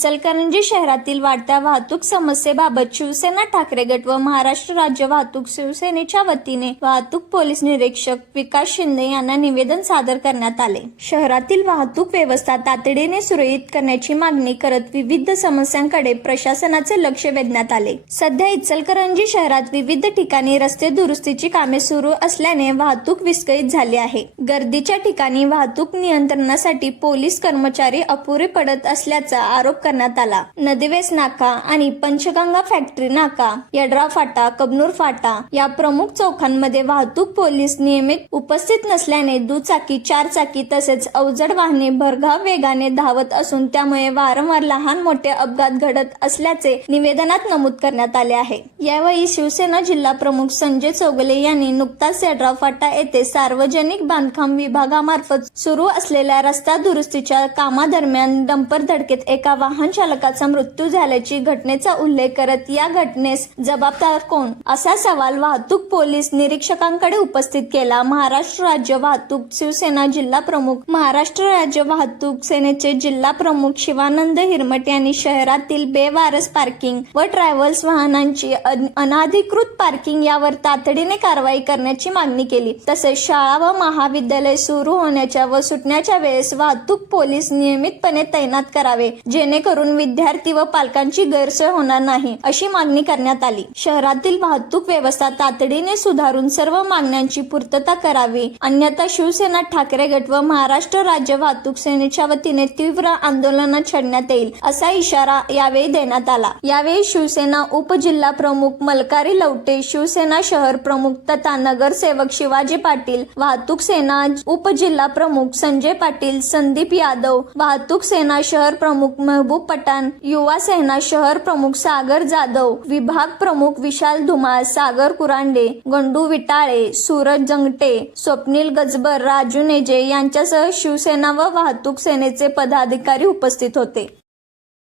इचलकरंजी शहरातील वाढत्या वाहतूक समस्येबाबत शिवसेना ठाकरे गट व महाराष्ट्र राज्य वाहतूक शिवसेनेच्या वतीने वाहतूक पोलीस निरीक्षक विकास शिंदे यांना निवेदन सादर करण्यात आले। शहरातील वाहतूक व्यवस्था तातडीने सुरळीत करण्याची मागणी करत विविध समस्यांकडे प्रशासनाचे लक्ष वेधण्यात आले। सध्या इचलकरंजी शहरात विविध ठिकाणी रस्ते दुरुस्तीची कामे सुरू असल्याने वाहतूक विस्कळीत झाली आहे। गर्दीच्या ठिकाणी वाहतूक नियंत्रणासाठी पोलीस कर्मचारी अपुरे पडत असल्याचा आरोप करण्यात आला। नदीवेस नाका आणि पंचगंगा फॅक्टरी नाका, यड्रा फाटा, कबनूर फाटा या प्रमुख चौकांमध्ये वाहतूक पोलीस नियमित उपस्थित नसल्याने दुचाकी, चारचाकी तसेच अवजड वाहने भरधाव वेगाने धावत असून त्यामुळे वारंवार लहान मोठे अपघात घडत असल्याचे निवेदनात नमूद करण्यात आले आहे। यावेळी शिवसेना जिल्हा प्रमुख संजय चौगुले यांनी नुकताच यड्रा फाटा येथे सार्वजनिक बांधकाम विभागामार्फत सुरू असलेल्या रस्ता दुरुस्तीच्या कामादरम्यान डंपर धडकेत एका वाहन चालकाचा मृत्यू झाल्याची घटनेचा उल्लेख करत या घटनेस जबाबदार कोण असा सवाल वाहतूक पोलीस निरीक्षकांकडे उपस्थित केला। महाराष्ट्र राज्य वाहतूक शिवसेना जिल्हा प्रमुख, महाराष्ट्र राज्य वाहतूक सेनेचे जिल्हा प्रमुख शिवानंद हिरमट यांनी शहरातील बेवारस पार्किंग व ट्रॅव्हल्स वाहनांची अनधिकृत पार्किंग यावर तातडीने कारवाई करण्याची मागणी केली। तसेच शाळा व महाविद्यालय सुरू होण्याच्या व सुटण्याच्या वेळेस वाहतूक पोलीस नियमितपणे तैनात करावे, जेणेकरून विद्यार्थी व पालकांची गैरसोय होणार नाही, अशी मागणी करण्यात आली। शहरातील वाहतूक व्यवस्था तातडीने सुधारून सर्व मागण्यांची पूर्तता करावी, अन्यथा शिवसेना ठाकरे गट व महाराष्ट्र राज्य वाहतूक सेनेच्या वतीने तीव्र आंदोलन छेडण्यात येईल, असा इशारा यावेळी देण्यात आला। यावेळी शिवसेना उपजिल्हा प्रमुख मलकारी लवटे, शिवसेना शहर प्रमुख तथा नगरसेवक शिवाजी पाटील, वाहतूक सेना उपजिल्हा प्रमुख संजय पाटील, संदीप यादव, वाहतूक सेना शहर प्रमुख महबूब पठाण, युवा सेना शहर प्रमुख सागर जाधव, विभाग प्रमुख विशाल धुमाळ, सागर कुरांडे, गंडू विटाळे, सूरज जंगटे, स्वप्नील गजबर, राजू नेजे यांच्यासह शिवसेना व वाहतूक सेनेचे पदाधिकारी उपस्थित होते।